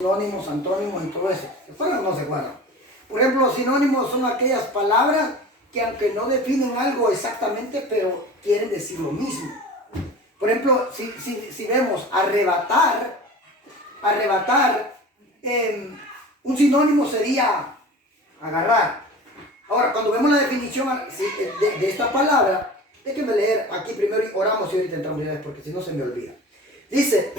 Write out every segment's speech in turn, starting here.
Sinónimos, antónimos y todo eso. ¿Se acuerdan o no se acuerdan? Por ejemplo, los sinónimos son aquellas palabras que aunque no definen algo exactamente, pero quieren decir lo mismo. Por ejemplo, si vemos arrebatar, un sinónimo sería agarrar. Ahora, cuando vemos la definición de esta palabra, déjenme leer aquí primero y oramos y ahorita entramos ya, porque si no se me olvida. Dice,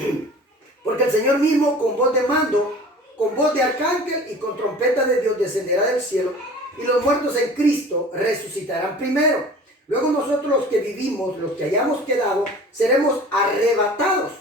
porque el Señor mismo con voz de mando, con voz de arcángel y con trompeta de Dios descenderá del cielo, y los muertos en Cristo resucitarán primero. Luego nosotros los que vivimos, los que hayamos quedado, seremos arrebatados,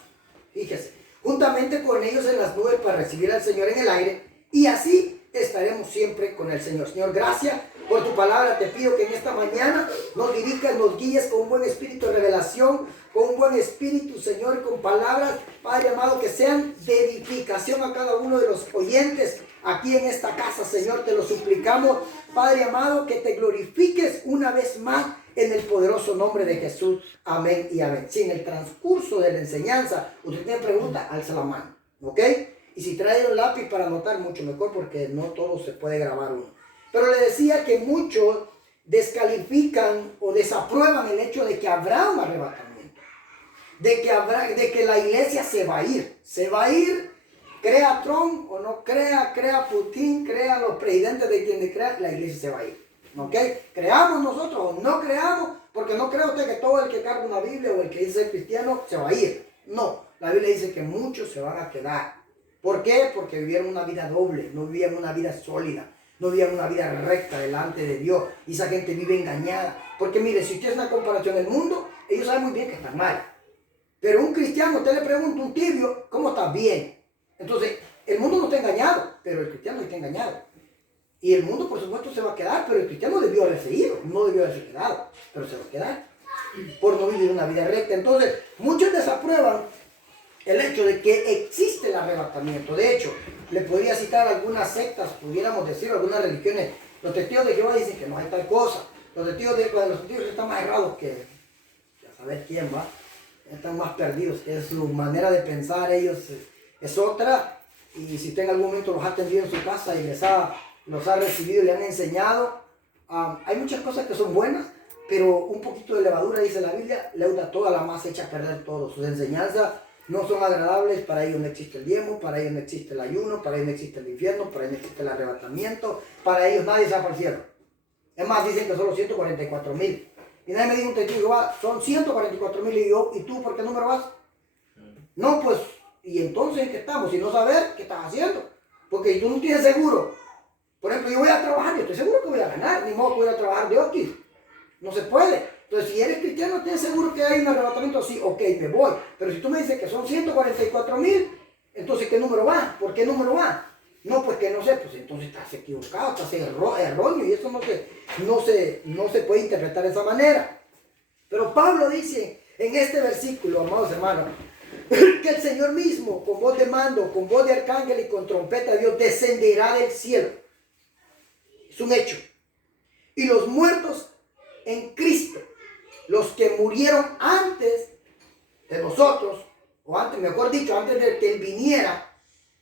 fíjese, juntamente con ellos en las nubes para recibir al Señor en el aire, y así estaremos siempre con el Señor. Señor, gracias por tu palabra. Te pido que en esta mañana nos dirijas, nos guíes con un buen espíritu de revelación, con un buen espíritu, Señor, con palabras, Padre amado, que sean de edificación a cada uno de los oyentes aquí en esta casa, Señor. Te lo suplicamos, Padre amado, que te glorifiques una vez más en el poderoso nombre de Jesús. Amén y amén. Si en el transcurso de la enseñanza usted tiene pregunta, alza la mano, ¿ok? Y si trae un lápiz para anotar, mucho mejor, porque no todo se puede grabar uno. Pero le decía que muchos descalifican o desaprueban el hecho de que habrá un arrebatamiento, de que la iglesia se va a ir. Se va a ir, crea Trump o no crea, crea Putin, crea los presidentes de quien crea, la iglesia se va a ir. ¿Ok? Creamos nosotros o no creamos, porque no cree usted que todo el que carga una Biblia o el que dice ser cristiano se va a ir. No, la Biblia dice que muchos se van a quedar. ¿Por qué? Porque vivieron una vida doble, no vivían una vida sólida, no vivían una vida recta delante de Dios. Y esa gente vive engañada. Porque mire, si usted es una comparación del mundo, ellos saben muy bien que están mal. Pero un cristiano, usted le pregunta a un tibio, ¿cómo está? Bien. Entonces, el mundo no está engañado, pero el cristiano está engañado. Y el mundo, por supuesto, se va a quedar, pero el cristiano debió haberse ido, no debió haberse quedado, pero se va a quedar por no vivir una vida recta. Entonces, muchos desaprueban el hecho de que existe el arrebatamiento. De hecho, le podría citar algunas sectas, pudiéramos decir, algunas religiones. Los testigos de Jehová dicen que no hay tal cosa. Los testigos están más errados que ya saber quién va. Están más perdidos, que es su manera de pensar. Ellos es otra. Y si usted en algún momento los ha atendido en su casa y los ha recibido y le han enseñado, hay muchas cosas que son buenas, pero un poquito de levadura, dice la Biblia, leuda toda la masa, echa a perder todo. Sus enseñanzas no son agradables. Para ellos no existe el diezmo, para ellos no existe el ayuno, para ellos no existe el infierno, para ellos no existe el arrebatamiento, para ellos nadie se va para el cielo. Es más, dicen que son los 144,000. Y nadie me dijo un testigo, son 144,000, y yo, ¿y tú por qué número vas? No, pues, ¿y entonces en qué estamos? Si no saber, ¿qué estás haciendo? Porque si tú no tienes seguro, por ejemplo, yo voy a trabajar, yo estoy seguro que voy a ganar, ni modo que voy a trabajar de Oquis. No se puede. Entonces, si eres cristiano, ¿tienes seguro que hay un arrebatamiento? Sí, ok, me voy. Pero si tú me dices que son 144,000, entonces, ¿qué número va? ¿Por qué número va? No, pues que no sé, pues entonces estás equivocado, estás erróneo, y eso no se puede interpretar de esa manera. Pero Pablo dice en este versículo, amados hermanos, que el Señor mismo, con voz de mando, con voz de arcángel y con trompeta de Dios, descenderá del cielo. Es un hecho. Y los muertos en Cristo, los que murieron antes de nosotros, o antes, mejor dicho, antes de que Él viniera,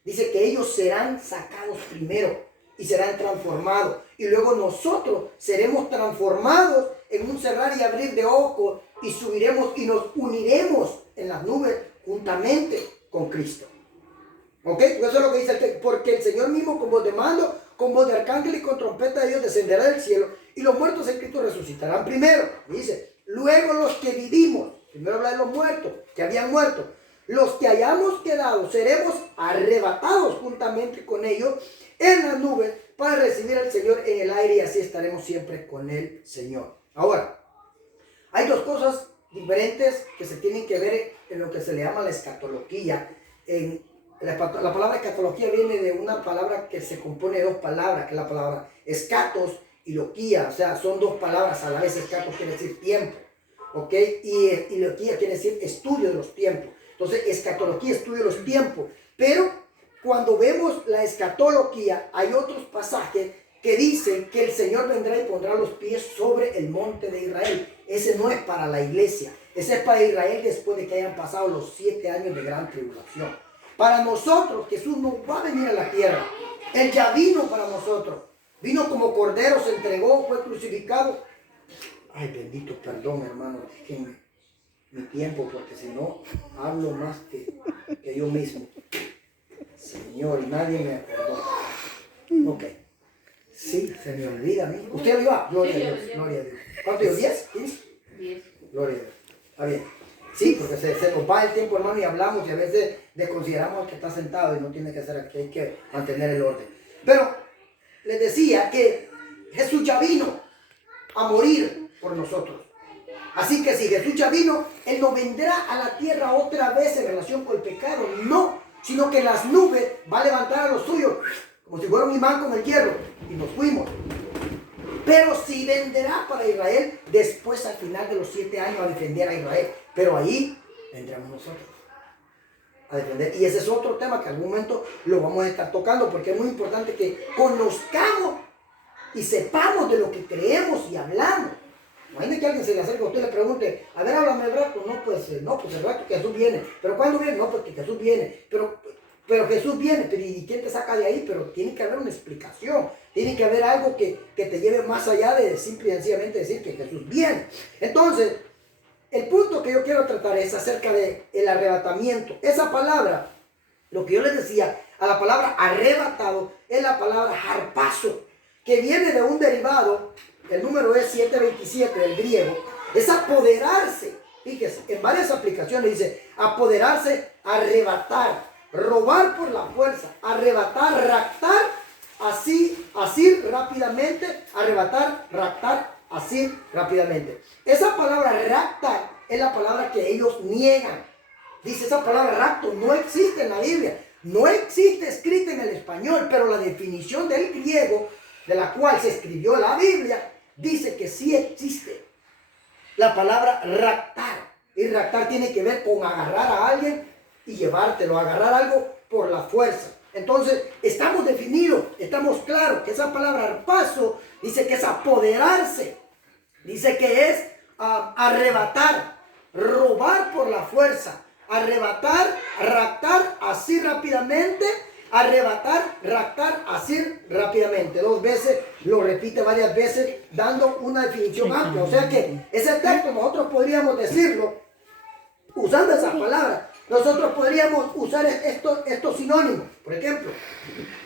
dice que ellos serán sacados primero y serán transformados. Y luego nosotros seremos transformados en un cerrar y abrir de ojos, y subiremos y nos uniremos en las nubes juntamente con Cristo. ¿Ok? Eso es lo que dice el texto. Porque el Señor mismo, con voz de mando, con voz de arcángel y con trompeta de Dios, descenderá del cielo, y los muertos en Cristo resucitarán primero. Dice, luego los que vivimos, primero habla de los muertos, que habían muerto, los que hayamos quedado, seremos arrebatados juntamente con ellos en las nubes para recibir al Señor en el aire, y así estaremos siempre con el Señor. Ahora, hay dos cosas diferentes que se tienen que ver en lo que se le llama la escatología. La palabra escatología viene de una palabra que se compone de dos palabras, que es la palabra escatos y loquía. O sea, son dos palabras a la vez. Escatos quiere decir tiempo, ¿ok? Y loquía quiere decir estudio de los tiempos. Entonces, escatología, estudio de los tiempos. Pero cuando vemos la escatología, hay otros pasajes que dicen que el Señor vendrá y pondrá los pies sobre el monte de Israel. Ese no es para la iglesia. Ese es para Israel después de que hayan pasado los 7 años de gran tribulación. Para nosotros, Jesús no va a venir a la tierra. Él ya vino para nosotros. Vino como cordero, se entregó, fue crucificado. Ay, bendito, perdón, hermano, déjenme mi tiempo, porque si no, hablo más que yo mismo. Señor, nadie me acordó. Ok. Sí, se me olvida a mí. ¿Usted lo va? Gloria a Dios, gloria a Dios. ¿Cuánto dio? ¿10? ¿15? 10. Gloria a Dios. Está bien. Sí, porque se nos va el tiempo, hermano, y hablamos y a veces desconsideramos que está sentado y no tiene que ser aquí, hay que mantener el orden. Pero les decía que Jesús ya vino a morir por nosotros. Así que si Jesús ya vino, Él no vendrá a la tierra otra vez en relación con el pecado, no, sino que las nubes va a levantar a los suyos, como si fuera un imán con el hierro, y nos fuimos. Pero sí vendrá para Israel después al final de los 7 años a defender a Israel. Pero ahí vendremos nosotros a defender. Y ese es otro tema que en algún momento lo vamos a estar tocando, porque es muy importante que conozcamos y sepamos de lo que creemos y hablamos. Imagínate que alguien se le acerca a usted y le pregunte, a ver, háblame el rato. No, pues el rato que Jesús viene. ¿Pero cuándo viene? No, pues que Jesús viene. Pero Jesús viene, pero ¿y quién te saca de ahí? Pero tiene que haber una explicación. Tiene que haber algo que te lleve más allá de simple y sencillamente decir que Jesús viene. Entonces, el punto que yo quiero tratar es acerca del arrebatamiento. Esa palabra, lo que yo les decía, a la palabra arrebatado, es la palabra harpazo, que viene de un derivado, el número es 727 del griego, es apoderarse. Fíjese, en varias aplicaciones dice apoderarse, arrebatar, robar por la fuerza, arrebatar, raptar, asir rápidamente, arrebatar, raptar, asir rápidamente. Esa palabra raptar es la palabra que ellos niegan. Dice, esa palabra rapto no existe en la Biblia, no existe escrita en el español, pero la definición del griego de la cual se escribió la Biblia dice que sí existe la palabra raptar. Y raptar tiene que ver con agarrar a alguien y llevártelo, agarrar algo por la fuerza. Entonces, estamos definidos, estamos claros que esa palabra harpazo dice que es apoderarse, dice que es arrebatar, robar por la fuerza, arrebatar, raptar así rápidamente, arrebatar, raptar así rápidamente. 2 veces, lo repite varias veces, dando una definición amplia. O sea que ese texto nosotros podríamos decirlo usando esa palabra. Nosotros podríamos usar estos sinónimos. Por ejemplo,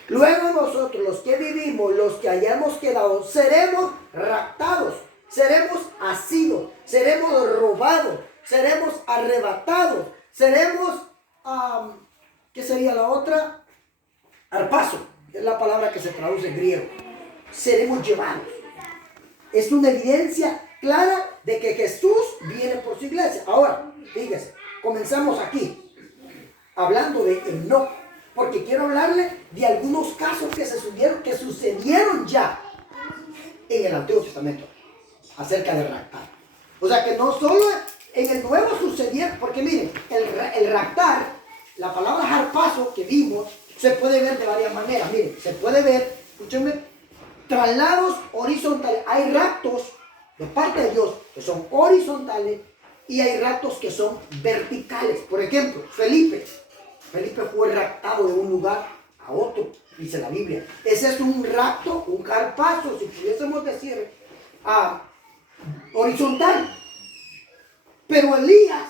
luego nosotros, los que vivimos, los que hayamos quedado, seremos raptados, seremos asidos, seremos robados, seremos arrebatados, seremos, ¿qué sería la otra? Harpazo, es la palabra que se traduce en griego. Seremos llevados. Es una evidencia clara de que Jesús viene por su iglesia. Ahora, fíjese, comenzamos aquí, hablando de Enoc, porque quiero hablarle de algunos casos que sucedieron ya en el Antiguo Testamento, acerca de raptar. O sea que no solo en el Nuevo sucedieron, porque miren, el raptar, la palabra harpazo que vimos, se puede ver de varias maneras. Miren, se puede ver, escúchenme, traslados horizontales. Hay raptos de parte de Dios que son horizontales y hay raptos que son verticales. Por ejemplo, Felipe fue raptado de un lugar a otro, dice la Biblia. Ese es un rapto, un harpazo, si pudiésemos decir, horizontal. Pero Elías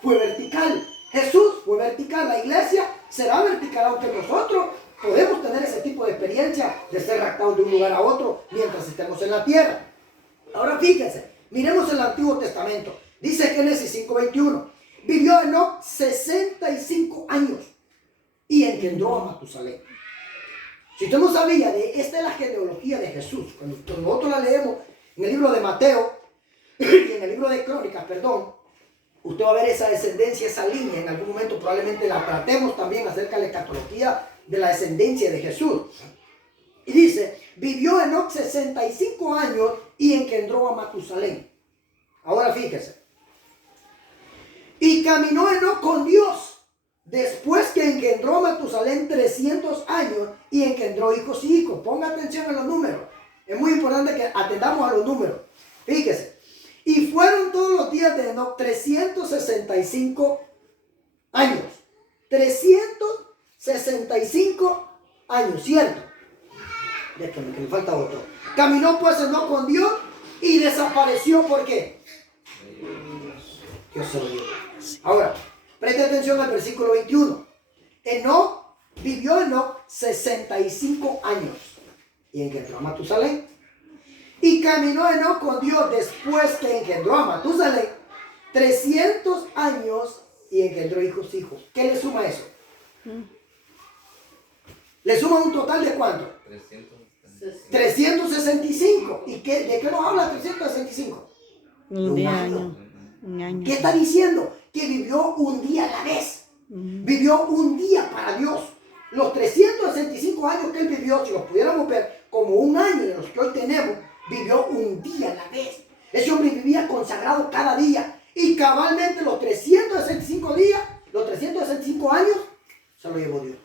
fue vertical. Jesús fue vertical. La iglesia será vertical, aunque nosotros podemos tener ese tipo de experiencia de ser raptados de un lugar a otro mientras estemos en la tierra. Ahora fíjense, miremos el Antiguo Testamento. Dice Génesis 5:21. Vivió Enoc 65 años y engendró a Matusalén. Si usted no sabía, esta es la genealogía de Jesús. Cuando nosotros la leemos en el libro de Mateo y en el libro de Crónicas, usted va a ver esa descendencia, esa línea. En algún momento probablemente la tratemos también acerca de la escatología de la descendencia de Jesús. Y dice, vivió Enoc 65 años y engendró a Matusalén. Ahora fíjese. Y caminó Enoc con Dios, después que engendró a Matusalén 300 años y engendró hijos y hijos. Ponga atención a los números. Es muy importante que atendamos a los números. Fíjese. Y fueron todos los días de Enoc 365 años. 365 años, ¿cierto? Déjame que me falta otro. Caminó pues Enoc con Dios y desapareció. ¿Por qué? Dios se lo dio. Ahora, preste atención al versículo 21. Vivió Enoc 65 años y engendró a Matusalén. Y caminó Enoc con Dios después que engendró a Matusalén 300 años y engendró hijos. ¿Qué le suma eso? Le suma un total de ¿cuánto? 365. ¿Y de qué nos habla 365? Un año. ¿Qué está diciendo? Que vivió un día a la vez. Vivió un día para Dios. Los 365 años que él vivió, si los pudiéramos ver como un año de los que hoy tenemos, vivió un día a la vez. Ese hombre vivía consagrado cada día. Y cabalmente los 365 días, los 365 años, se lo llevó Dios.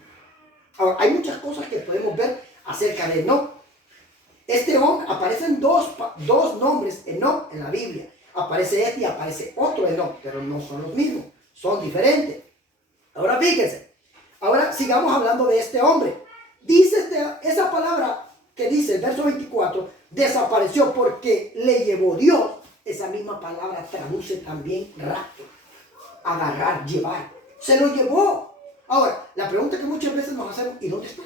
Ahora, hay muchas cosas que podemos ver acerca de Enoc. Este hombre, aparecen dos nombres Enoc en la Biblia. Aparece este y aparece otro Enoc, pero no son los mismos, son diferentes. Ahora fíjense, ahora sigamos hablando de este hombre. Dice esa palabra que dice el verso 24, desapareció porque le llevó Dios. Esa misma palabra traduce también rapto, agarrar, llevar. Se lo llevó. Ahora, la pregunta que muchas veces nos hacemos, ¿y dónde está?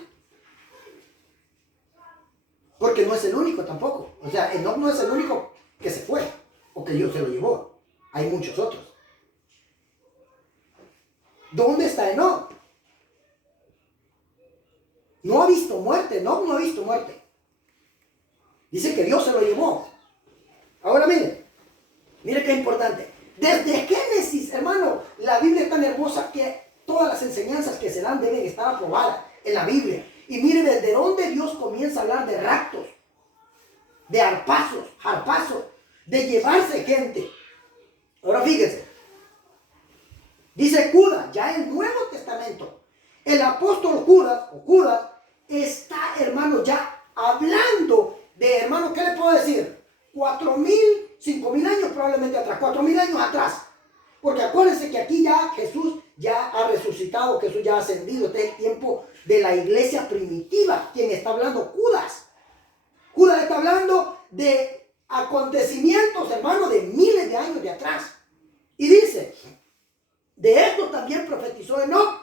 Porque no es el único tampoco. O sea, Enoc no es el único que se fue o que Dios se lo llevó. Hay muchos otros. ¿Dónde está Enoc? No ha visto muerte. Enoc no ha visto muerte. Dice que Dios se lo llevó. Ahora mire qué importante. Desde Génesis, hermano, la Biblia es tan hermosa que todas las enseñanzas que se dan deben estar aprobadas en la Biblia. Y mire desde dónde Dios comienza a hablar de raptos, de harpazos, de llevarse gente. Ahora fíjense, dice Judas, ya en el Nuevo Testamento, el apóstol Judas está, hermano, ya hablando de, hermano, ¿qué le puedo decir? 4,000, 5,000 años probablemente atrás, 4,000 años atrás. Porque acuérdense que aquí ya Jesús ya ha resucitado, Jesús ya ha ascendido. Este es el tiempo de la iglesia primitiva. Quien está hablando, Judas. Judas está hablando de acontecimientos, hermano, de miles de años de atrás. Y dice, de esto también profetizó Enoc,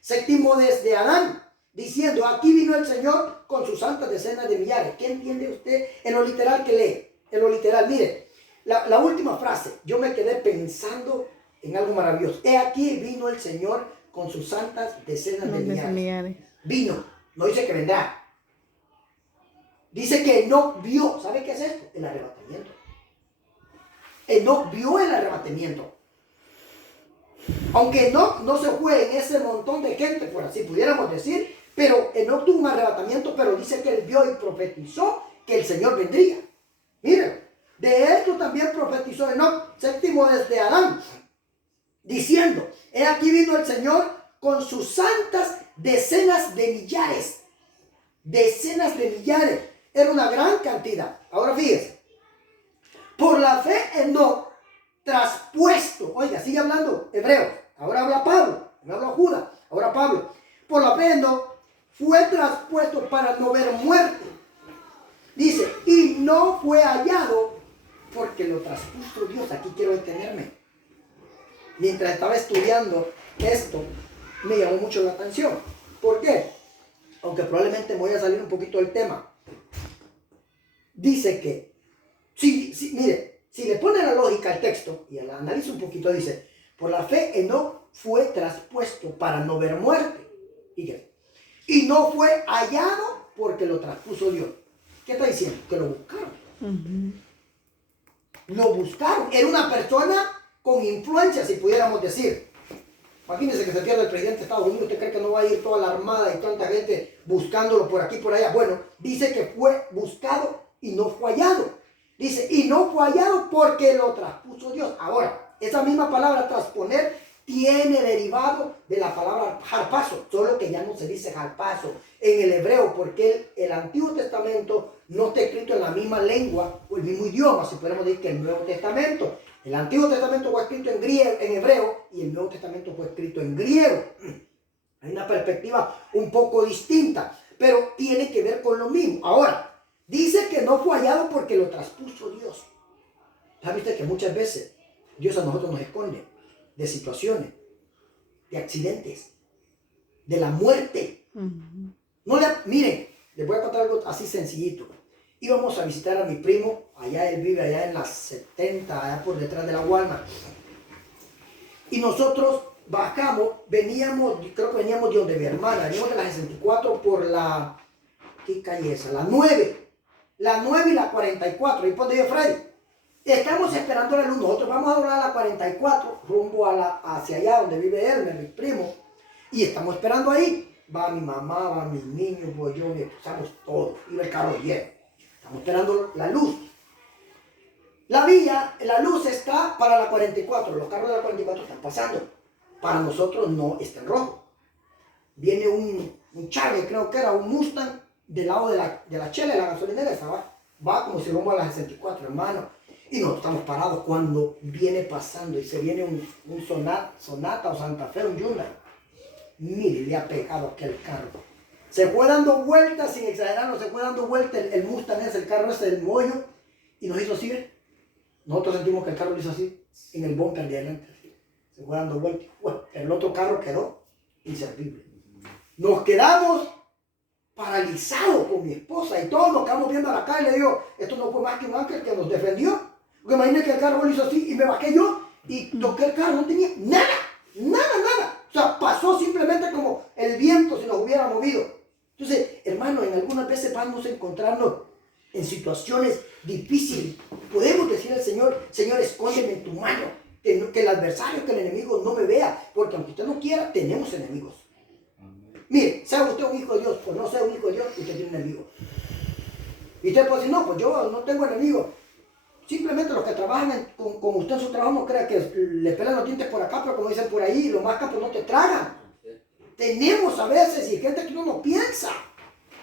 séptimo desde Adán, diciendo, aquí vino el Señor con sus santas decenas de millares. ¿Qué entiende usted en lo literal que lee? En lo literal, mire, la última frase, yo me quedé pensando en algo maravilloso. He aquí vino el Señor con sus santas decenas de millares. Vino, no dice que vendrá. Dice que Enoc vio. ¿Sabe qué es esto? El arrebatamiento. Enoc vio el arrebatamiento. Aunque Enoc no se fue en ese montón de gente, por así pudiéramos decir, pero Enoc tuvo un arrebatamiento, pero dice que él vio y profetizó que el Señor vendría. Miren, de esto también profetizó Enoc, séptimo desde Adán, diciendo, he aquí vino el Señor con sus santas decenas de millares. Decenas de millares. Era una gran cantidad. Ahora fíjese. Por la fe Enoc traspuesto. Oiga, sigue hablando Hebreos. Ahora habla Pablo. No habla Judas. Ahora Pablo. Por la fe Enoc fue traspuesto para no ver muerte. Dice, y no fue hallado porque lo traspuso Dios. Aquí quiero detenerme. Mientras estaba estudiando esto, me llamó mucho la atención. ¿Por qué? Aunque probablemente me voy a salir un poquito del tema. Dice que, mire, si le pone la lógica al texto y la analiza un poquito, dice, por la fe Enoc fue traspuesto para no ver muerte. Y no fue hallado porque lo traspuso Dios. ¿Qué está diciendo? Que lo buscaron. Lo buscaron. Era una persona con influencia, si pudiéramos decir. Imagínense que se pierde el presidente de Estados Unidos. ¿Usted cree que no va a ir toda la armada y tanta gente buscándolo por aquí y por allá? Bueno, dice que fue buscado y no fue hallado. Dice, y no fue hallado porque lo traspuso Dios. Ahora, esa misma palabra trasponer tiene derivado de la palabra harpazo, solo que ya no se dice harpazo en el hebreo, porque el Antiguo Testamento no está escrito en la misma lengua o el mismo idioma, si podemos decir, que el Nuevo Testamento. El Antiguo Testamento fue escrito en griego, en hebreo, y el Nuevo Testamento fue escrito en griego. Hay una perspectiva un poco distinta, pero tiene que ver con lo mismo. Ahora, dice que no fue hallado porque lo traspuso Dios. ¿Sabes que muchas veces Dios a nosotros nos esconde de situaciones, de accidentes, de la muerte? Miren, les voy a contar algo así sencillito. Íbamos a visitar a mi primo, allá él vive allá en las 70, allá por detrás de la Walmart. Y nosotros bajamos, creo que veníamos de donde mi hermana, veníamos de la 64 por la, ¿qué calle es esa? La 9 y la 44, ahí por donde vive Freddy. Estamos esperando la luz, nosotros vamos a doblar la 44, rumbo hacia allá donde vive él, mi primo, y estamos esperando ahí. Va mi mamá, va mis niños, voy yo, estamos todos, iba el carro lleno. Estamos esperando la luz. La luz está para la 44, los carros de la 44 están pasando. Para nosotros no está en rojo. Viene un Charlie, creo que era un Mustang, del lado de la chela, de la gasolinera, esa va como si rumbo a la 64, hermano. Y nosotros estamos parados cuando viene pasando y se viene un Sonata o Santa Fe, un Hyundai. Mire, le ha pegado aquel carro. Se fue dando vueltas, sin exagerarlo, se fue dando vueltas el Mustang ese, el carro ese del mollo, y nos hizo así, ¿ves? Nosotros sentimos que el carro lo hizo así, en el bumper de adelante. Se fue dando vueltas. Bueno, el otro carro quedó inservible. Nos quedamos paralizados con mi esposa y todos nos quedamos viendo a la calle y le digo, esto no fue más que un ángel que nos defendió. Porque imagínate que el carro lo hizo así y me bajé yo y toqué el carro, no tenía nada. O sea, pasó simplemente como el viento si nos hubiera movido. Entonces, hermano, en algunas veces vamos a encontrarnos en situaciones difíciles. Podemos decir al Señor, Señor, escóndeme en tu mano, que el adversario, que el enemigo no me vea, porque aunque usted no quiera, tenemos enemigos. Mire, sea usted un hijo de Dios o no sea un hijo de Dios, usted tiene un enemigo. Y usted puede decir, no, pues yo no tengo enemigo. Simplemente los que trabajan con usted en su trabajo no crean que le pelan los dientes por acá, pero como dicen por ahí, los mascas pues no te tragan. Tenemos a veces y gente que uno no piensa.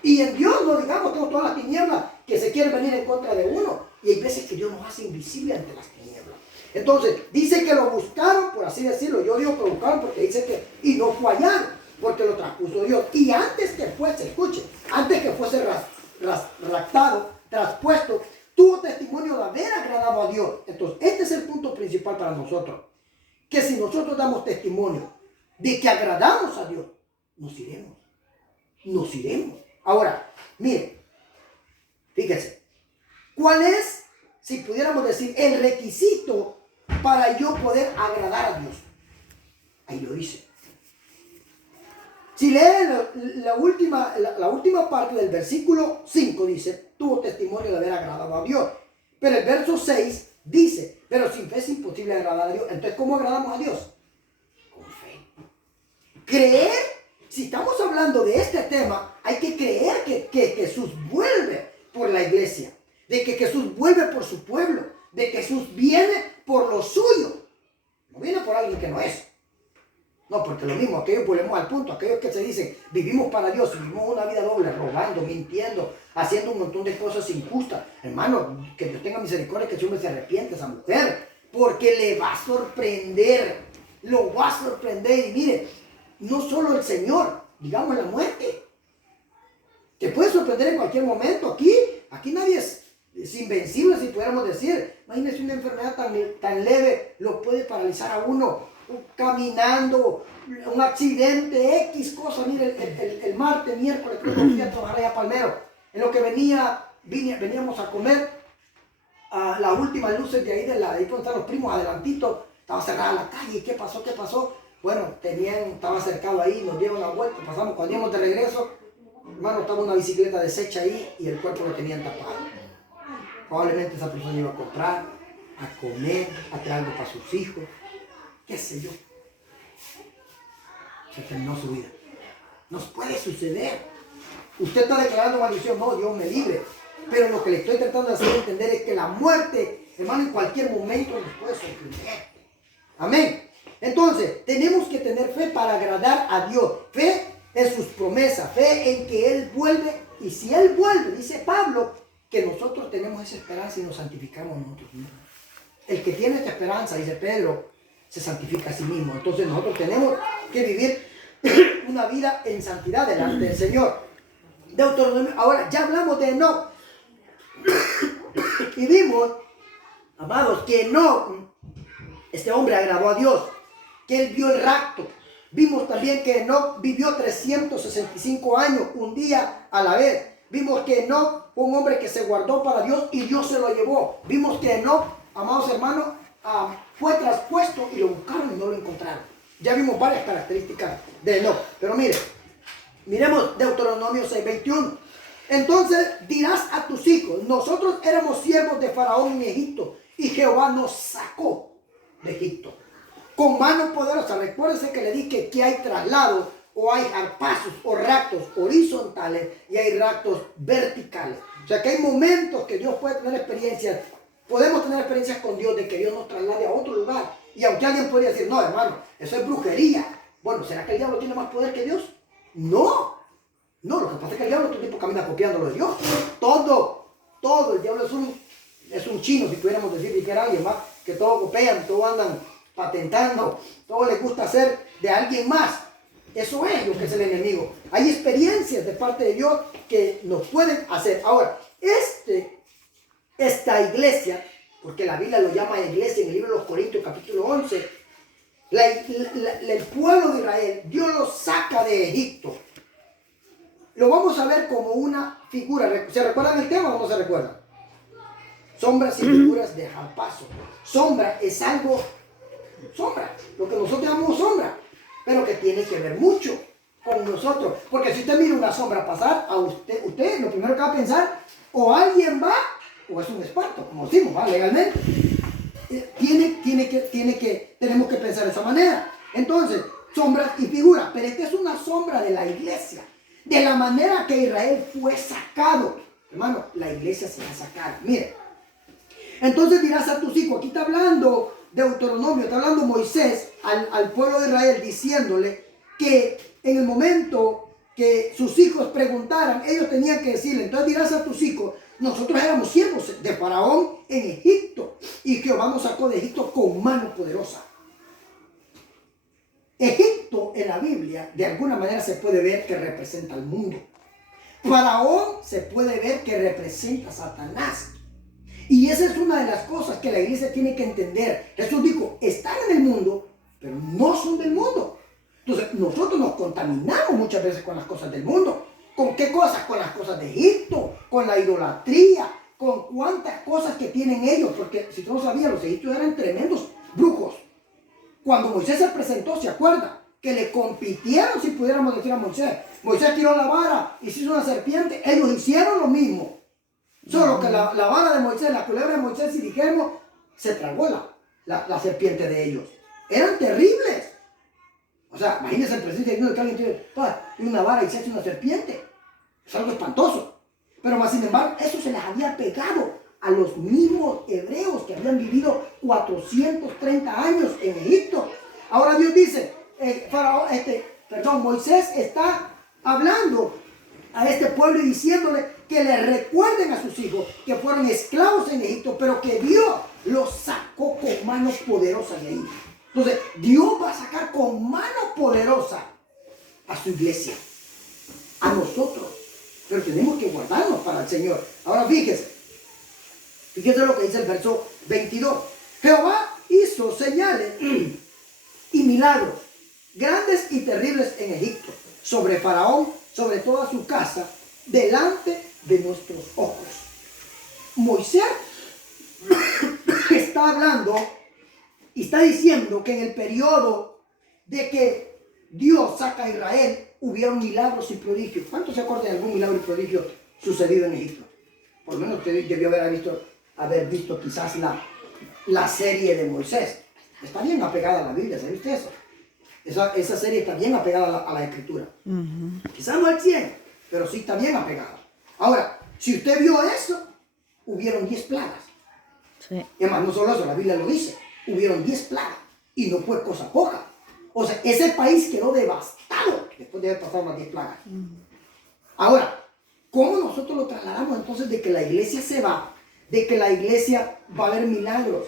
Y en Dios no digamos, tenemos todas las tinieblas que se quieren venir en contra de uno. Y hay veces que Dios nos hace invisible ante las tinieblas. Entonces, dice que lo buscaron, por así decirlo. Yo digo que lo buscaron porque dice que, y no fue allá, porque lo traspuso Dios. Y antes que fuese, escuche, antes que fuese raptado, traspuesto, tuvo testimonio de haber agradado a Dios. Entonces, este es el punto principal para nosotros. Que si nosotros damos testimonio de que agradamos a Dios, nos iremos. Nos iremos. Ahora, mire, fíjese, ¿cuál es, si pudiéramos decir, el requisito para yo poder agradar a Dios? Ahí lo dice. Si lee la última parte del versículo 5 dice, tuvo testimonio de haber agradado a Dios. Pero el verso 6 dice, pero sin fe es imposible agradar a Dios. Entonces, ¿cómo agradamos a Dios? Con fe. Creer, si estamos hablando de este tema, hay que creer que Jesús vuelve por la iglesia, de que Jesús vuelve por su pueblo, de que Jesús viene por lo suyo. No viene por alguien que no es. No, porque lo mismo, aquellos volvemos al punto, aquellos que se dicen, vivimos para Dios, vivimos una vida doble, robando, mintiendo, haciendo un montón de cosas injustas. Hermano, que Dios tenga misericordia, que ese hombre se arrepiente, esa mujer, porque le va a sorprender, lo va a sorprender. Y mire, no solo el Señor, digamos la muerte, te puede sorprender en cualquier momento. Aquí nadie es invencible, si pudiéramos decir. Imagínese una enfermedad tan leve, lo puede paralizar a uno. Caminando, un accidente, X cosa. Mire, el martes, miércoles, creo que fui a trabajar allá a Palmero. En lo que veníamos a comer, a las últimas luces de ahí, ahí donde están los primos, adelantito, estaba cerrada la calle. ¿Qué pasó? Bueno, estaba cercado ahí, nos dieron la vuelta, pasamos, cuando íbamos de regreso, hermano, estaba una bicicleta deshecha ahí y el cuerpo lo tenían tapado. Probablemente esa persona iba a comprar, a comer, a traer algo para sus hijos. ¿Qué sé yo? Se terminó su vida. Nos puede suceder. Usted está declarando maldición, no, Dios me libre. Pero lo que le estoy tratando de hacer entender es que la muerte, hermano, en cualquier momento nos puede sorprender. Amén. Entonces, tenemos que tener fe para agradar a Dios. Fe en sus promesas, fe en que Él vuelve. Y si Él vuelve, dice Pablo, que nosotros tenemos esa esperanza y nos santificamos nosotros mismos. el que tiene esta esperanza, dice Pedro, se santifica a sí mismo. Entonces nosotros tenemos que vivir una vida en santidad delante del Señor. Deuteronomio. Ahora ya hablamos de Enoc y vimos, amados, que Enoc, este hombre agradó a Dios, que él vio el rapto. Vimos también que Enoc vivió 365 años, un día a la vez. Vimos que Enoc fue un hombre que se guardó para Dios y Dios se lo llevó. Vimos que Enoc, amados hermanos, fue traspuesto y lo buscaron y no lo encontraron. Ya vimos varias características de Enoc. Pero miremos Deuteronomio 6:21. Entonces dirás a tus hijos, nosotros éramos siervos de Faraón en Egipto y Jehová nos sacó de Egipto con mano poderosa. Recuérdense que le dije que hay traslados, o hay arpazos o raptos horizontales y hay raptos verticales. O sea que hay momentos que Dios puede tener experiencias, podemos tener experiencias con Dios de que Dios nos traslade a otro lugar. Y aunque alguien podría decir, no hermano, eso es brujería. Bueno, ¿será que el diablo tiene más poder que Dios? No, lo que pasa es que el diablo todo el tiempo camina copiándolo de Dios. Todo, el diablo es un chino, si pudiéramos decir que era alguien más, que todo copian, todo andan patentando, todo les gusta hacer de alguien más. Eso es lo que es el enemigo. Hay experiencias de parte de Dios que nos pueden hacer. Ahora, esta iglesia, porque la Biblia lo llama iglesia en el libro de los Corintios capítulo 11, el pueblo de Israel, Dios lo saca de Egipto. Lo vamos a ver como una figura. ¿Se recuerdan el tema o no se recuerdan? Sombras y figuras de harpazo. Sombra es algo, lo que nosotros llamamos sombra, pero que tiene que ver mucho con nosotros. Porque si usted mira una sombra pasar, a usted lo primero que va a pensar, o alguien va, o es un espanto, como decimos, ¿va? Legalmente. Tenemos que pensar de esa manera. Entonces, sombras y figuras. Pero esta es una sombra de la iglesia. De la manera que Israel fue sacado. Hermano, la iglesia se va a sacar. Mire. Entonces dirás a tus hijos, aquí está hablando Deuteronomio, está hablando Moisés al pueblo de Israel diciéndole que en el momento que sus hijos preguntaran, ellos tenían que decirle, entonces dirás a tus hijos, nosotros éramos siervos de Faraón en Egipto y Jehová nos sacó de Egipto con mano poderosa. Egipto en la Biblia de alguna manera se puede ver que representa al mundo. Faraón se puede ver que representa a Satanás. Y esa es una de las cosas que la iglesia tiene que entender. Jesús dijo, están en el mundo, pero no son del mundo. Entonces, nosotros nos contaminamos muchas veces con las cosas del mundo. ¿Con qué cosas? Con las cosas de Egipto, con la idolatría, con cuántas cosas que tienen ellos. Porque si tú no sabías, los egipcios eran tremendos brujos. Cuando Moisés se presentó, ¿se acuerda? Que le compitieron, si pudiéramos decir a Moisés. Moisés tiró la vara y se hizo una serpiente. Ellos hicieron lo mismo. Solo que la vara de Moisés, la culebra de Moisés, si dijéramos, se tragó la serpiente de ellos. Eran terribles. O sea, imagínense el presidente diciendo que alguien tiene una vara y se hace una serpiente. Es algo espantoso. Pero más sin embargo, eso se les había pegado a los mismos hebreos que habían vivido 430 años en Egipto. Ahora Dios dice, Moisés está hablando a este pueblo y diciéndole que le recuerden a sus hijos que fueron esclavos en Egipto, pero que Dios los sacó con mano poderosa de ahí. Entonces, Dios va a sacar con mano poderosa a su iglesia, a nosotros, pero tenemos que guardarnos para el Señor. Ahora fíjese lo que dice el verso 22. Jehová hizo señales y milagros grandes y terribles en Egipto, sobre Faraón, sobre toda su casa, delante de nuestros ojos. Moisés está hablando y está diciendo que en el periodo de que Dios saca a Israel, hubieron milagros y prodigios. ¿Cuántos se acuerdan de algún milagro y prodigio sucedido en Egipto? Por lo menos usted debió haber visto quizás la serie de Moisés. Está bien apegada a la Biblia, ¿sabe usted eso? Esa serie está bien apegada a la Escritura. Quizás no al 100, pero sí está bien apegada. Ahora, si usted vio eso, hubieron 10 plagas. Sí. Y además, no solo eso, la Biblia lo dice. Hubieron 10 plagas y no fue cosa poca. O sea, ese país quedó devastado después de haber pasado las 10 plagas. Ahora, ¿cómo nosotros lo trasladamos entonces de que la iglesia se va, de que la iglesia va a haber milagros?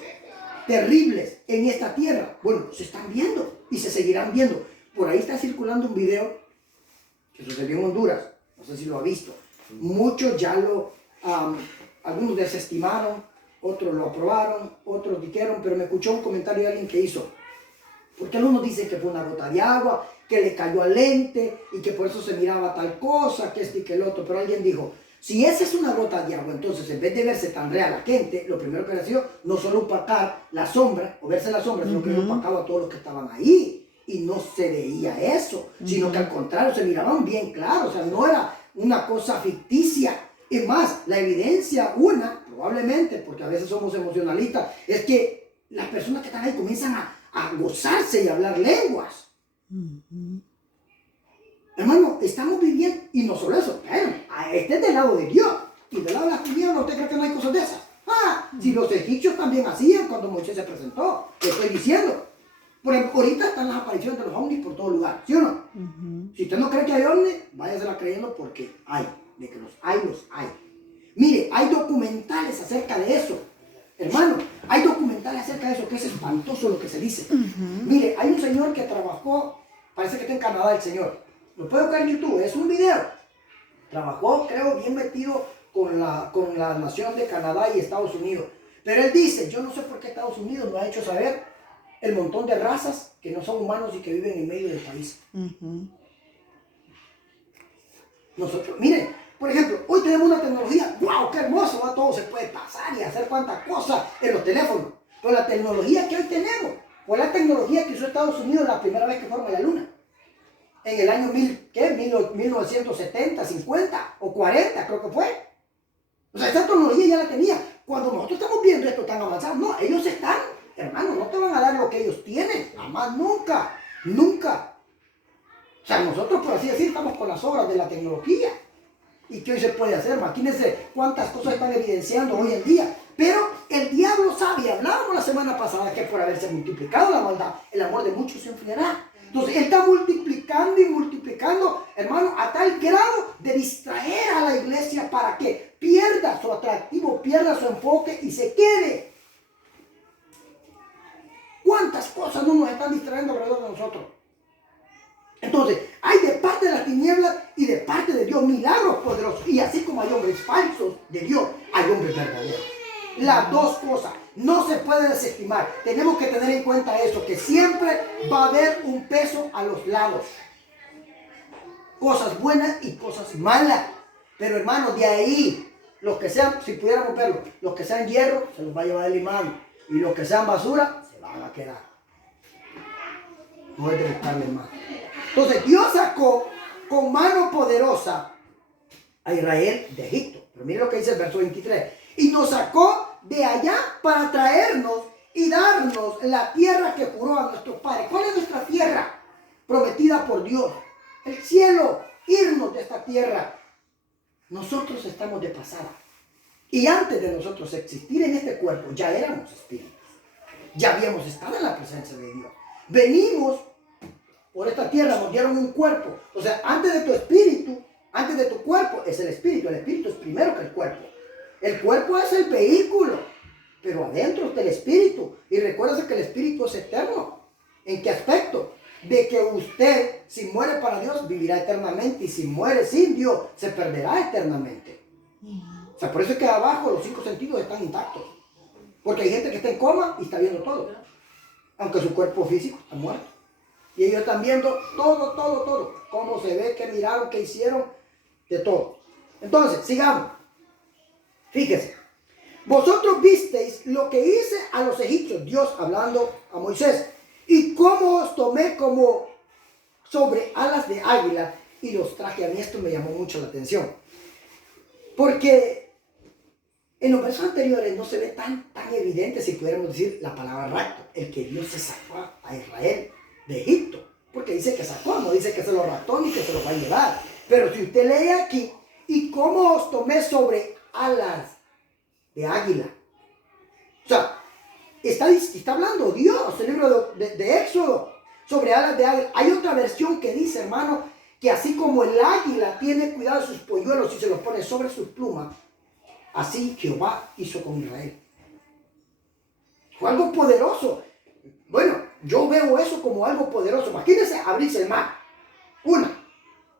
terribles en esta tierra. Bueno, se están viendo y se seguirán viendo. Por ahí está circulando un video que sucedió en Honduras. No sé si lo ha visto. Muchos ya algunos desestimaron, otros lo aprobaron, otros dijeron, pero me escuchó un comentario de alguien que hizo. Porque algunos dicen que fue una gota de agua, que le cayó al lente y que por eso se miraba tal cosa, que este y que el otro. Pero alguien dijo, si esa es una gota de agua, entonces en vez de verse tan real la gente, lo primero que le hacía no solo opacar la sombra, o verse la sombra, sino que opacaba a todos los que estaban ahí. Y no se veía eso, sino que al contrario, se miraban bien claro. O sea, no era una cosa ficticia. Y más, la evidencia, probablemente, porque a veces somos emocionalistas, es que las personas que están ahí comienzan a gozarse y a hablar lenguas. Hermano, estamos viviendo, y no solo eso, pero este es del lado de Dios, y del lado de las tinieblas, ¿usted cree que no hay cosas de esas? Si los egipcios también hacían cuando Moisés se presentó, le estoy diciendo. Por ejemplo, ahorita están las apariciones de los ovnis por todo lugar, ¿sí o no? Si usted no cree que hay ovnis, váyasela creyendo porque hay, de que los hay. Mire, hay documentales acerca de eso. Hermano, hay documentales acerca de eso, que es espantoso lo que se dice. Mire, hay un señor que trabajó, parece que está en Canadá el señor. Lo puede buscar en YouTube, es un video. Trabajó, creo, bien metido con la nación de Canadá y Estados Unidos. Pero él dice, yo no sé por qué Estados Unidos no ha hecho saber el montón de razas que no son humanos y que viven en medio del país. Nosotros, miren, por ejemplo, hoy tenemos una tecnología, ¡wow! ¡Qué hermoso! ¿Va? Todo se puede pasar y hacer cuantas cosas en los teléfonos. Pero la tecnología que hoy tenemos fue la tecnología que usó Estados Unidos la primera vez que fue a la Luna. En el año 1970, 50 o 40, creo que fue. O sea, esta tecnología ya la tenía. Cuando nosotros estamos viendo esto tan avanzado, no, ellos están, hermano, no te van a dar lo que ellos tienen. Jamás, nunca. O sea, nosotros, por así decir, estamos con las obras de la tecnología. ¿Y qué hoy se puede hacer? Imagínense cuántas cosas están evidenciando hoy en día. Pero el diablo sabe, hablábamos la semana pasada, que por haberse multiplicado la maldad, el amor de muchos se enfriará. Entonces, él está multiplicando y multiplicando, hermano, a tal grado de distraer a la iglesia para que pierda su atractivo, pierda su enfoque y se quede. ¿Cuántas cosas no nos están distrayendo alrededor de nosotros? Entonces, hay de parte de las tinieblas y de parte de Dios milagros poderosos. Y así como hay hombres falsos de Dios, hay hombres verdaderos. Las dos cosas no se pueden desestimar. Tenemos que tener en cuenta eso, que siempre va a haber un peso a los lados. Cosas buenas y cosas malas. Pero hermanos, de ahí, los que sean, si pudiéramos verlo, los que sean hierro, se los va a llevar el imán. Y los que sean basura, se van a quedar. No hay de buscarle más. Entonces Dios sacó con mano poderosa a Israel de Egipto. Pero mire lo que dice el verso 23. Y nos sacó de allá para traernos y darnos la tierra que juró a nuestros padres. ¿Cuál es nuestra tierra? Prometida por Dios. El cielo, irnos de esta tierra. Nosotros estamos de pasada. Y antes de nosotros existir en este cuerpo, ya éramos espíritus. Ya habíamos estado en la presencia de Dios. Venimos por esta tierra, nos dieron un cuerpo. O sea, antes de tu espíritu, antes de tu cuerpo, es el espíritu. El espíritu es primero que el cuerpo. El cuerpo es el vehículo, pero adentro está el espíritu. Y recuérdate que el espíritu es eterno. ¿En qué aspecto? De que usted, si muere para Dios, vivirá eternamente. Y si muere sin Dios, se perderá eternamente. O sea, por eso es que abajo los 5 sentidos están intactos. Porque hay gente que está en coma y está viendo todo. Aunque su cuerpo físico está muerto. Y ellos están viendo todo. Cómo se ve, qué miraron, qué hicieron, de todo. Entonces, sigamos. Fíjese. Vosotros visteis lo que hice a los egipcios, Dios hablando a Moisés, y cómo os tomé como sobre alas de águila y los traje. A mí esto me llamó mucho la atención. Porque en los versos anteriores no se ve tan evidente, si pudiéramos decir la palabra rapto, el que Dios se sacó a Israel de Egipto. Porque dice que sacó, no dice que se lo raptó ni que se lo va a llevar. Pero si usted lee aquí, y cómo os tomé sobre alas de águila. O sea, está hablando Dios, el libro de Éxodo, sobre alas de águila. Hay otra versión que dice, hermano, que así como el águila tiene cuidado de sus polluelos y se los pone sobre sus plumas, así Jehová hizo con Israel. Fue algo poderoso. Bueno, yo veo eso como algo poderoso. Imagínense abrirse el mar. Una,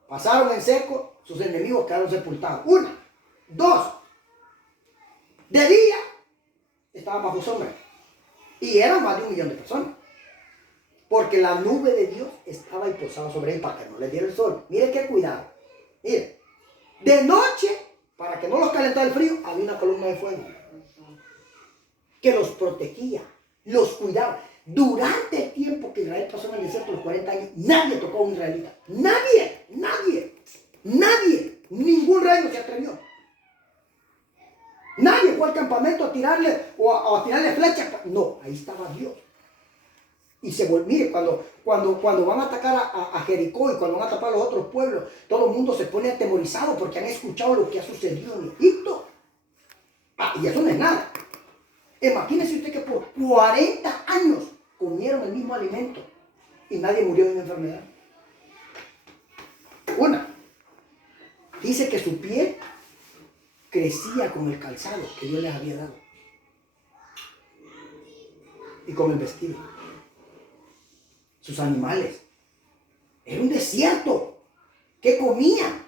pasaron en seco, sus enemigos quedaron sepultados. Una. Dos, de día estaban bajo sombra. Y eran más de 1 millón de personas. Porque la nube de Dios estaba y posaba sobre él para que no le diera el sol. Mire qué cuidado. Mire, de noche, para que no los calentara el frío, había una columna de fuego que los protegía, los cuidaba. Durante el tiempo que Israel pasó en el desierto, los 40 años, nadie tocó a un israelita. Nadie, nadie, nadie. Ningún rey no se atrevió. Nadie fue al campamento a tirarle o a tirarle flechas. No, ahí estaba Dios. Y se volvió, mire, cuando van a atacar a Jericó y cuando van a tapar a los otros pueblos, todo el mundo se pone atemorizado porque han escuchado lo que ha sucedido en Egipto. Y eso no es nada. Imagínese usted que por 40 años comieron el mismo alimento y nadie murió de una enfermedad. Una, dice que su piel crecía con el calzado que Dios les había dado y con el vestido. Sus animales. Era un desierto. ¿Qué comían?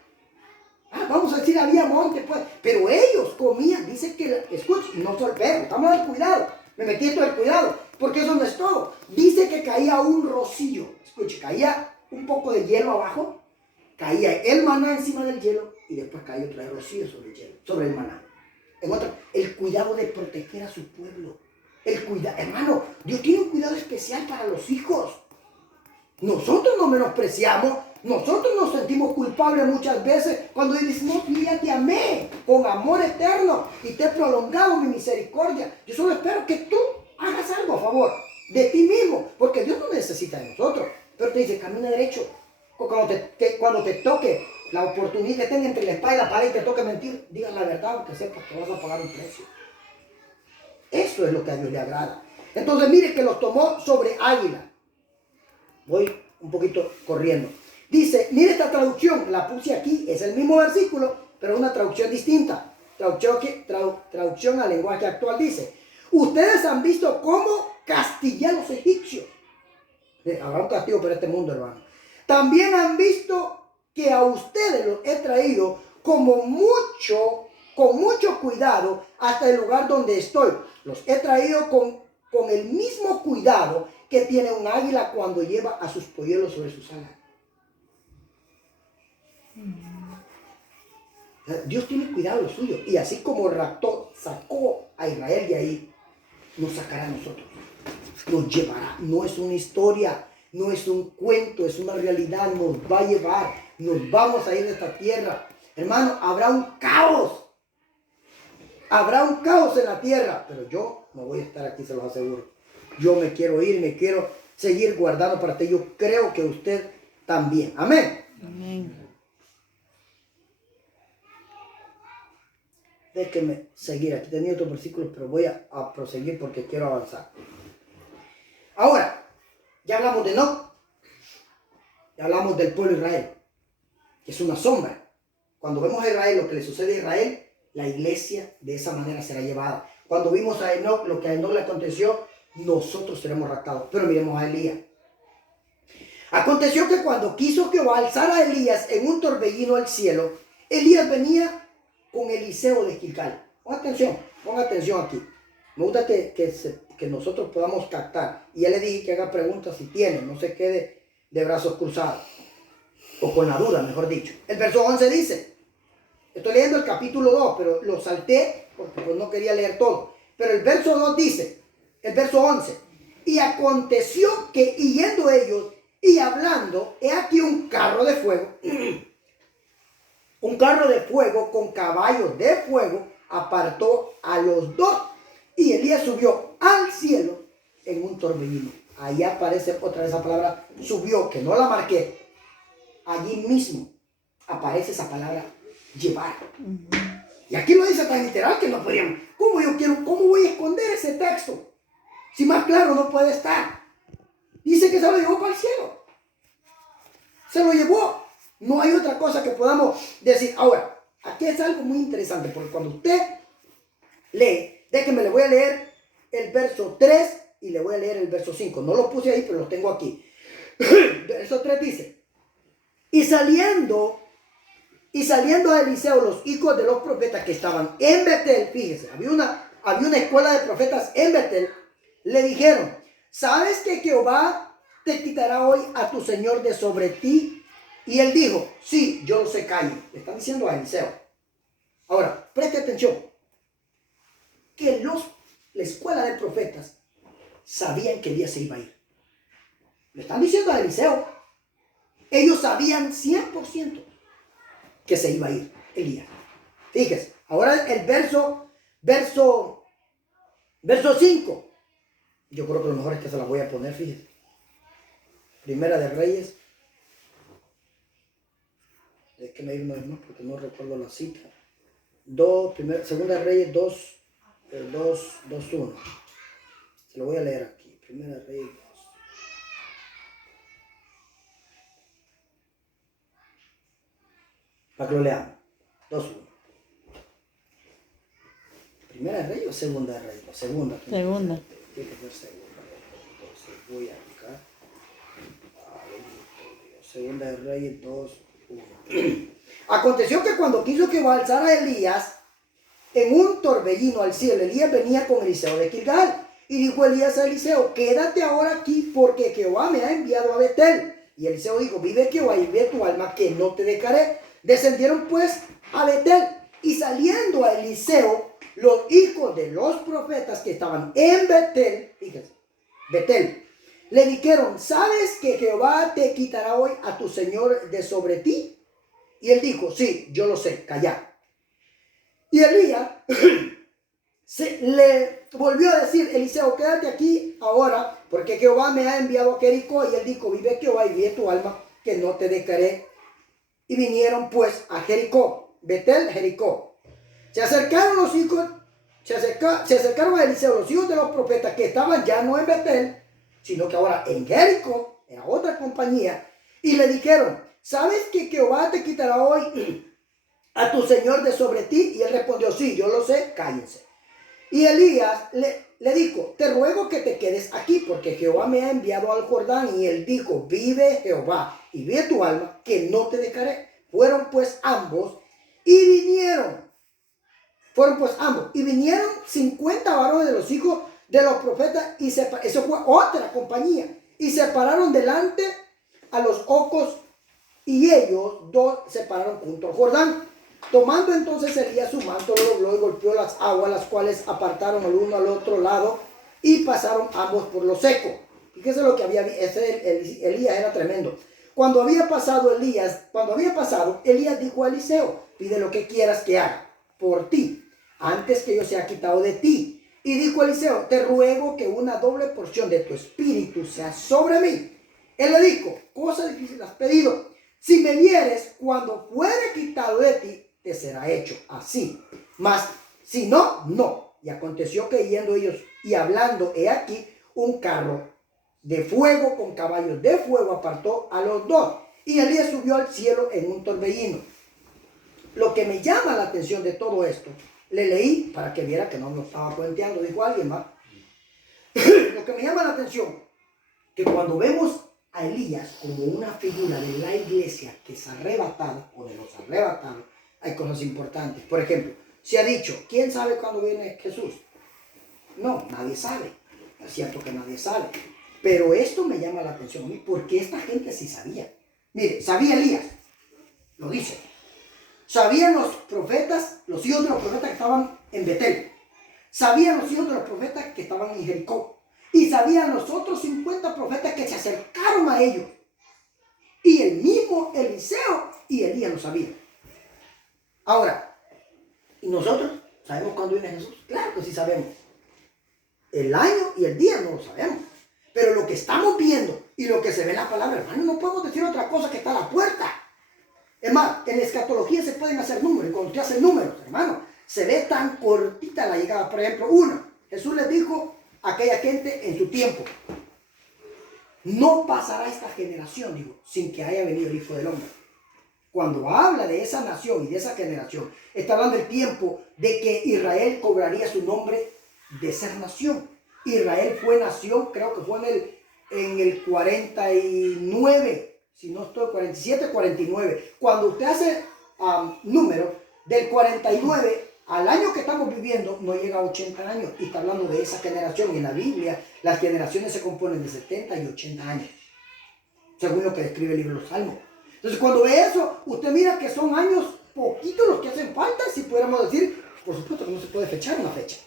Vamos a decir, había monte, pues. Pero ellos comían. Dice que, escuchen, no soy el perro, estamos al cuidado. Me metí esto del cuidado, porque eso no es todo. Dice que caía un rocío. Escuche, caía un poco de hielo abajo, caía el maná encima del hielo y después caía otra vez rocío sobre el hielo, sobre el maná. En otro, el cuidado de proteger a su pueblo. El cuidado, hermano, Dios tiene un cuidado especial para los hijos. Nosotros nos menospreciamos, nosotros nos sentimos culpables muchas veces cuando dicen, no, yo ya te amé con amor eterno y te he prolongado mi misericordia. Yo solo espero que tú hagas algo a favor de ti mismo, porque Dios no necesita de nosotros. Pero te dice, camina derecho. Cuando te toque la oportunidad que tenga entre la espada y la pared y te toque mentir, digas la verdad, aunque sepas que vas a pagar un precio. Eso es lo que a Dios le agrada. Entonces mire que los tomó sobre águila. Voy un poquito corriendo. Dice, mire esta traducción, la puse aquí, es el mismo versículo, pero una traducción distinta. Traducción al lenguaje actual dice, ustedes han visto cómo castigué a los egipcios. Habrá un castigo para este mundo, hermano. También han visto que a ustedes los he traído con mucho cuidado hasta el lugar donde estoy. Los he traído con el mismo cuidado que tiene un águila cuando lleva a sus polluelos sobre sus alas. Dios tiene cuidado de lo suyo. Y así como sacó a Israel de ahí, nos sacará a nosotros. Nos llevará. No es una historia, no es un cuento, es una realidad. Nos va a llevar. Nos vamos a ir de esta tierra. Hermano, habrá un caos. Habrá un caos en la tierra. Pero yo no voy a estar aquí, se los aseguro. Yo me quiero ir, me quiero seguir guardando para ti. Yo creo que usted también. Amén. Amén. Déjenme seguir. Aquí tenía otros versículos, pero voy a proseguir porque quiero avanzar. Ahora, ya hablamos de Enoc. Ya hablamos del pueblo de Israel, que es una sombra. Cuando vemos a Israel, lo que le sucede a Israel, la iglesia de esa manera será llevada. Cuando vimos a Enoc, lo que a Enoc le aconteció, nosotros seremos raptados. Pero miremos a Elías. Aconteció que cuando quiso Jehová alzar a Elías en un torbellino al cielo, Elías venía con Eliseo de Gilgal. Ponga atención aquí. Me gusta que nosotros podamos captar. Y ya le dije que haga preguntas si tiene, no se quede de brazos cruzados. O con la duda, mejor dicho. El verso 11 dice, estoy leyendo el capítulo 2, pero lo salté porque pues no quería leer todo. Pero el verso 2 dice, el verso 11, y aconteció que yendo ellos y hablando, he aquí un carro de fuego, un carro de fuego con caballos de fuego apartó a los dos y Elías subió al cielo en un torbellino. Ahí aparece otra vez esa palabra subió, que no la marqué. Allí mismo aparece esa palabra llevar. Y aquí lo dice tan literal que no podríamos. ¿Cómo voy a esconder ese texto? Si más claro no puede estar. Dice que se lo llevó para el cielo. Se lo llevó. No hay otra cosa que podamos decir. Ahora, aquí es algo muy interesante, porque cuando usted lee, déjenme, le voy a leer el verso 3 y le voy a leer el verso 5. No lo puse ahí, pero lo tengo aquí. Verso 3 dice, y saliendo a Eliseo los hijos de los profetas que estaban en Betel, fíjese, había una escuela de profetas en Betel, le dijeron, ¿sabes que Jehová te quitará hoy a tu señor de sobre ti? Y él dijo, sí, yo lo sé, calle. Le están diciendo a Eliseo. Ahora, preste atención, que la escuela de profetas sabían que Elías se iba a ir. Le están diciendo a Eliseo, ellos sabían 100% que se iba a ir Elías. Fíjese, ahora el verso 5. Yo creo que lo mejor es que se la voy a poner, fíjese. Primera de Reyes. Déjeme ir una vez más porque no recuerdo la cita. Segunda de Reyes 2:1. Se lo voy a leer aquí. Primera de Reyes 2. Para que lo leamos. 2:1. ¿Primera de Reyes o segunda de Reyes? Segunda. Segunda. Tiene que ser segunda. Entonces voy a buscar. Segunda de Reyes 2:1. Aconteció que cuando quiso que alzara a Elías en un torbellino al cielo, Elías venía con Eliseo de Gilgal. Y dijo Elías a Eliseo, quédate ahora aquí porque Jehová me ha enviado a Betel. Y Eliseo dijo, vive Jehová y vive tu alma que no te dejaré. Descendieron pues a Betel y saliendo a Eliseo, los hijos de los profetas que estaban en Betel, fíjense, Betel, le dijeron, ¿sabes que Jehová te quitará hoy a tu señor de sobre ti? Y él dijo, sí, yo lo sé, callad. Y Elías le volvió a decir, Eliseo, quédate aquí ahora, porque Jehová me ha enviado a Jericó. Y él dijo, vive Jehová y vive tu alma, que no te dejaré. Y vinieron pues a Jericó, Betel, Jericó. Se acercaron a Eliseo los hijos de los profetas que estaban ya no en Betel, sino que ahora en Jericó, era otra compañía, y le dijeron, ¿sabes que Jehová te quitará hoy a tu señor de sobre ti? Y él respondió, sí, yo lo sé, cállense. Y Elías le dijo, te ruego que te quedes aquí, porque Jehová me ha enviado al Jordán. Y él dijo, vive Jehová y vive tu alma, que no te dejaré. Fueron pues ambos y vinieron 50 varones de los hijos de los profetas, y eso fue otra compañía, y se pararon delante a los ojos, y ellos dos se pararon junto al Jordán. Tomando entonces Elías su manto, lo dobló y golpeó las aguas, las cuales apartaron al uno al otro lado, y pasaron ambos por lo seco. Fíjese lo que había, Elías era tremendo. Cuando había pasado, Elías dijo a Eliseo, pide lo que quieras que haga por ti, antes que yo sea quitado de ti. Y dijo Eliseo, te ruego que una doble porción de tu espíritu sea sobre mí. Él le dijo, cosa difícil has pedido. Si me vieres cuando fuere quitado de ti, te será hecho así. Mas si no, no. Y aconteció que yendo ellos y hablando, he aquí, un carro de fuego con caballos de fuego apartó a los dos. Y Elías subió al cielo en un torbellino. Lo que me llama la atención de todo esto, le leí para que viera que no me lo estaba cuenteando, dijo alguien más. Lo que me llama la atención, que cuando vemos a Elías como una figura de la iglesia que es arrebatada, o de los arrebatados, hay cosas importantes. Por ejemplo, se ha dicho, ¿quién sabe cuándo viene Jesús? No, nadie sabe. Es cierto que nadie sabe. Pero esto me llama la atención a mí, porque esta gente sí sabía. Mire, sabía Elías, lo dice. Sabían los profetas, los hijos de los profetas que estaban en Betel. Sabían los hijos de los profetas que estaban en Jericó. Y sabían los otros 50 profetas que se acercaron a ellos. Y el mismo Eliseo y Elías lo sabían. Ahora, ¿y nosotros sabemos cuándo viene Jesús? Claro que sí sabemos. El año y el día no lo sabemos. Pero lo que estamos viendo y lo que se ve en la palabra, hermano, no podemos decir otra cosa que está a la puerta. Es más, en la escatología se pueden hacer números. Y cuando usted hace números, hermano, se ve tan cortita la llegada. Por ejemplo, Jesús les dijo a aquella gente en su tiempo, no pasará esta generación, digo, sin que haya venido el Hijo del Hombre. Cuando habla de esa nación y de esa generación, está hablando del tiempo de que Israel cobraría su nombre de ser nación. Israel fue nación, creo que fue en el 49, si no estoy, 47, 49. Cuando usted hace número del 49 al año que estamos viviendo, no llega a 80 años. Y está hablando de esa generación. Y en la Biblia, las generaciones se componen de 70 y 80 años, según lo que describe el libro de los Salmos. Entonces, cuando ve eso, usted mira que son años poquitos los que hacen falta, si pudiéramos decir. Por supuesto que no se puede fechar una fecha.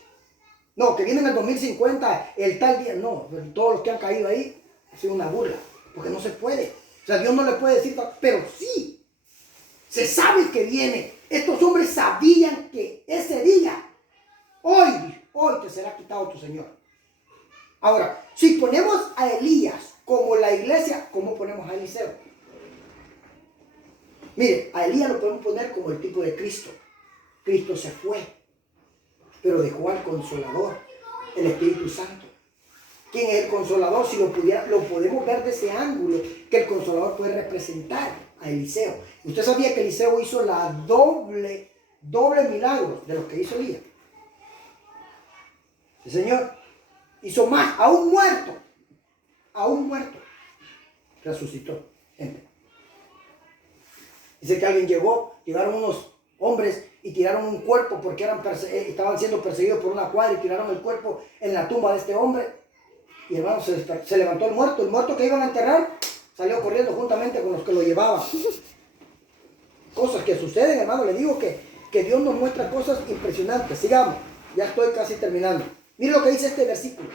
No, que viene en el 2050, el tal día. No, todos los que han caído ahí ha sido una burla, porque no se puede. O sea, Dios no le puede decir, pero sí, se sabe que viene. Estos hombres sabían que ese día, hoy te será quitado tu Señor. Ahora, si ponemos a Elías como la iglesia, ¿cómo ponemos a Eliseo? Mire, a Elías lo podemos poner como el tipo de Cristo. Cristo se fue, pero dejó al Consolador, el Espíritu Santo. ¿Quién es el Consolador? Si lo podemos ver de ese ángulo, que el Consolador puede representar a Eliseo. Usted sabía que Eliseo hizo la doble milagro de lo que hizo Elías. El Señor hizo más, a un muerto, resucitó. Dice que alguien llegaron unos hombres y tiraron un cuerpo porque estaban siendo perseguidos por una cuadra y tiraron el cuerpo en la tumba de este hombre. Y hermano, se levantó el muerto que iban a enterrar salió corriendo juntamente con los que lo llevaban. Cosas que suceden, hermano, le digo que Dios nos muestra cosas impresionantes. Sigamos, ya estoy casi terminando. Mire lo que dice este versículo.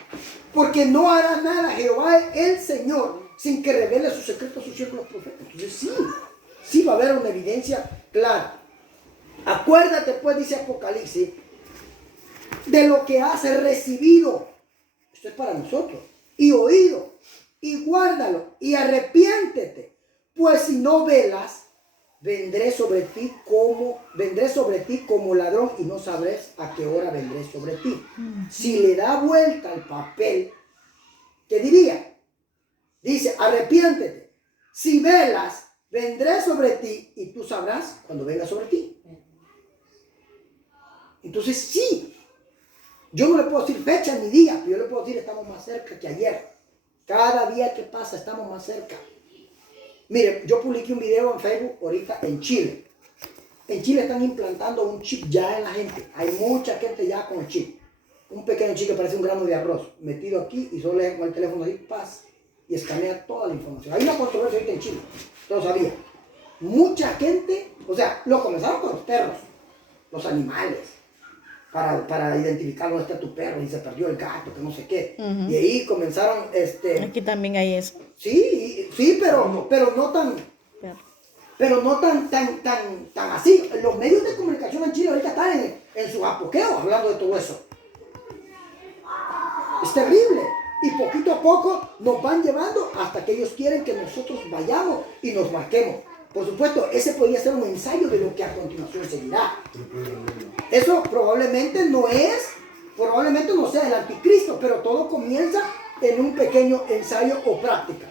Porque no hará nada Jehová el Señor sin que revele sus secretos a sus siervos los profetas. Entonces sí va a haber una evidencia clara. Acuérdate pues, dice Apocalipsis, de lo que has recibido. Esto es para nosotros. Y oído. Y guárdalo. Y arrepiéntete. Pues si no velas, vendré sobre ti como ladrón y no sabrás a qué hora vendré sobre ti. Si le da vuelta al papel, ¿qué diría? Dice, arrepiéntete. Si velas, vendré sobre ti y tú sabrás cuando venga sobre ti. Entonces sí, yo no le puedo decir fecha ni día, pero yo le puedo decir estamos más cerca que ayer. Cada día que pasa estamos más cerca. Mire, yo publiqué un video en Facebook ahorita en Chile. En Chile están implantando un chip ya en la gente. Hay mucha gente ya con el chip. Un pequeño chip que parece un grano de arroz metido aquí y solo le con el teléfono ahí, paz, y escanea toda la información. Hay una controversia ahorita en Chile, no sabía. Mucha gente, o sea, lo comenzaron con los perros, los animales, para identificar dónde está tu perro y se perdió el gato, que no sé qué. Y ahí comenzaron, Aquí también hay eso. Sí, pero no tan... Pero no tan así. Los medios de comunicación en Chile ahorita están en su apogeo hablando de todo eso. Es terrible. Y poquito a poco nos van llevando hasta que ellos quieren que nosotros vayamos y nos marquemos. Por supuesto, ese podría ser un ensayo de lo que a continuación seguirá. Eso probablemente no sea el anticristo, pero todo comienza en un pequeño ensayo o práctica.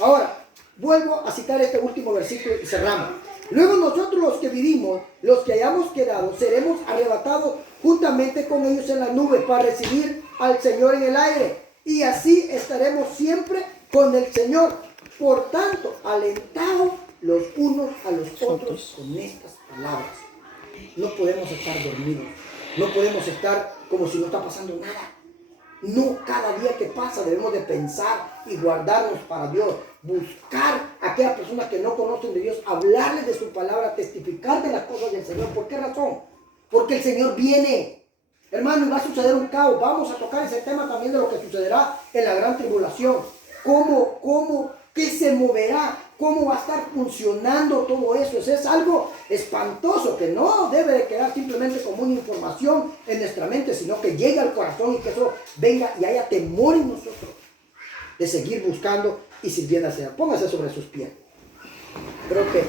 Ahora, vuelvo a citar este último versículo y cerramos. Luego nosotros los que vivimos, los que hayamos quedado, seremos arrebatados juntamente con ellos en la nube para recibir al Señor en el aire. Y así estaremos siempre con el Señor. Por tanto, alentados los unos a los otros con estas palabras. No podemos estar dormidos. No podemos estar como si no está pasando nada. No, cada día que pasa debemos de pensar y guardarnos para Dios, buscar a aquellas personas que no conocen de Dios, hablarles de su palabra, testificar de las cosas del Señor. ¿Por qué razón? Porque el Señor viene. Hermano, y va a suceder un caos. Vamos a tocar ese tema también de lo que sucederá en la gran tribulación. ¿Qué se moverá? ¿Cómo va a estar funcionando todo eso? Eso es algo espantoso que no debe de quedar simplemente como una información en nuestra mente, sino que llegue al corazón y que eso venga y haya temor en nosotros de seguir buscando y sirviendo al Señor. Póngase sobre sus pies. Creo que